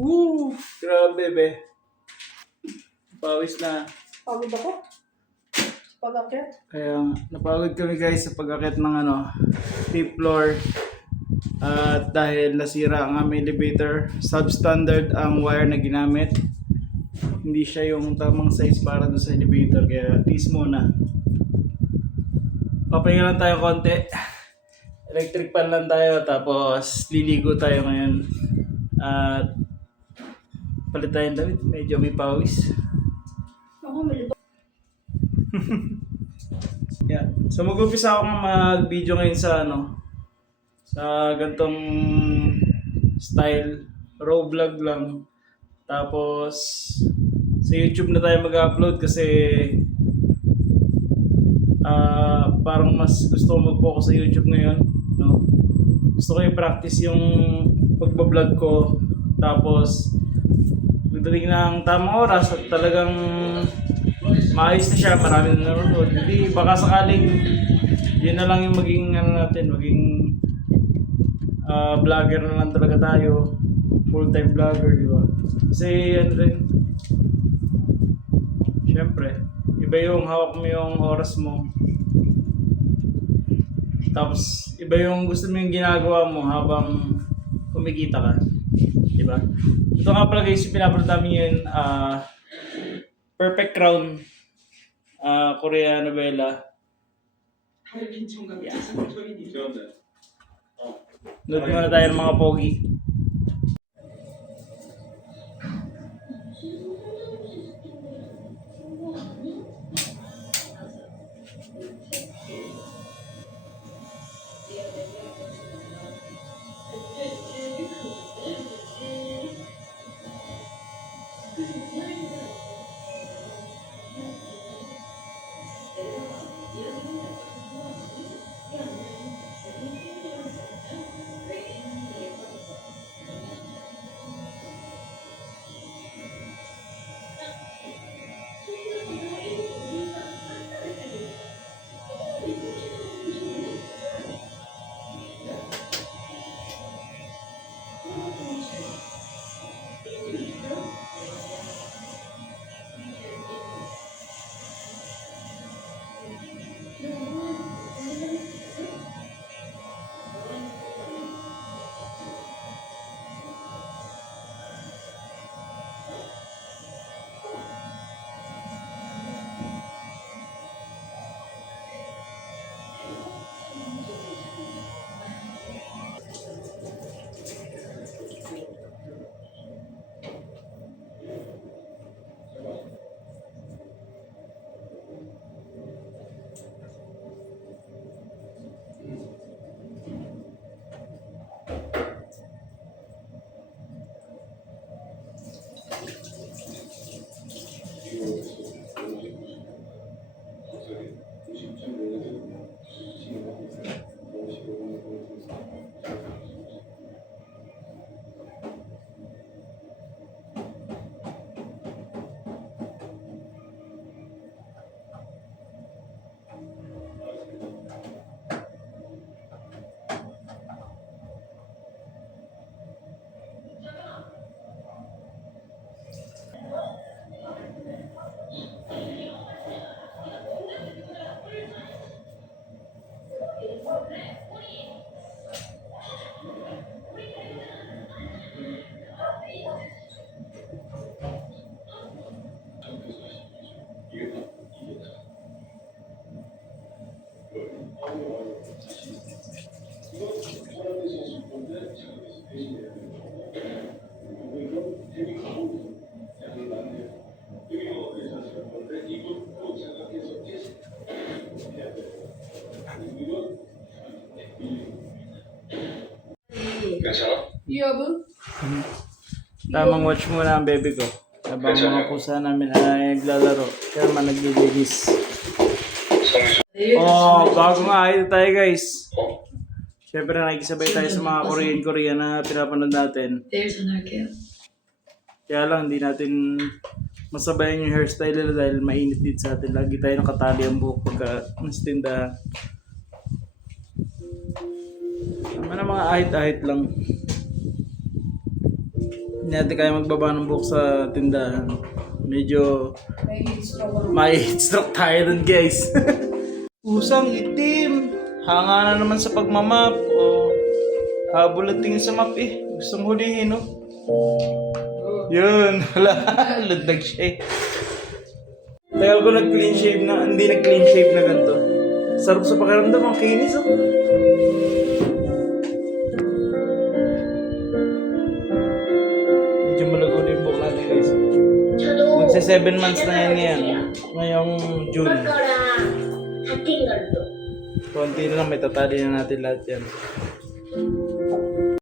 Woo! Grabe, be. Pawis na. Pagod ako. Pag-akyat. Kaya napagod kami guys sa pag-akit ng fifth floor. At dahil nasira ang aming elevator, substandard ang wire na ginamit. Hindi siya yung tamang size para doon sa elevator. Kaya tease muna. Papahinga lang tayo konti. Electric pan lang tayo. Tapos liligo tayo ngayon. At palit tayong damit. Medyo may pawis. Ako, malibang. Yeah. So mag-umpisa ako mag-video ngayon sa sa gantong style, raw vlog lang. Tapos sa YouTube na tayo mag-upload kasi parang mas gusto ko mag-focus sa YouTube ngayon, no? Gusto ko i-practice yung pagbablog ko. Tapos pagdating ng tamang oras at talagang maayos na siya, marami na nanonood. Hindi, baka sakaling yun na lang yung maging maging vlogger na lang talaga tayo. Full-time vlogger, di ba? Kasi rin, syempre, iba yung hawak mo yung oras mo. Tapos, iba yung gusto mo yung ginagawa mo habang kumikita ka. Di ba? Ito nga pala guys, yung pinapanood namin yun, Perfect Crown, Korea novela. Yeah. Nood muna tayo ng mga pogi. Yeah, ba? Tamang watch muna ang baby ko. Habang mga pusa namin ay naglalaro. Kaya naman naglilinis. Bago nga ito tayo guys. Siyempre nakikisabay tayo sa mga Korean na pinapanood natin. There's an arcade. Kaya lang hindi natin masabayan yung hairstyle nila dahil mainit dito sa atin. Lagi tayo nakatali ang buhok pagka nasa tindahan. Mga ahit-ahit lang. Hindi natin kaya magbaba ng buhok sa tindahan. Medyo May heat stroke ako. may heat stroke tayo dun guys. Usang itim. Hanga na naman sa pagmamap. O, habol ang tingin sa map eh. Gustong hulihin no? Yun, wala. Lundag siya eh. Tagal ko nag-clean shave na, hindi nag-clean shave na ganito. Sarap sa pakiramdam, ang kinis oh. Medyo malago na yung buhok natin guys. Magsa 7 months na yan ngayon. Ngayong June. Konti na lang, may tatali na natin lahat yan.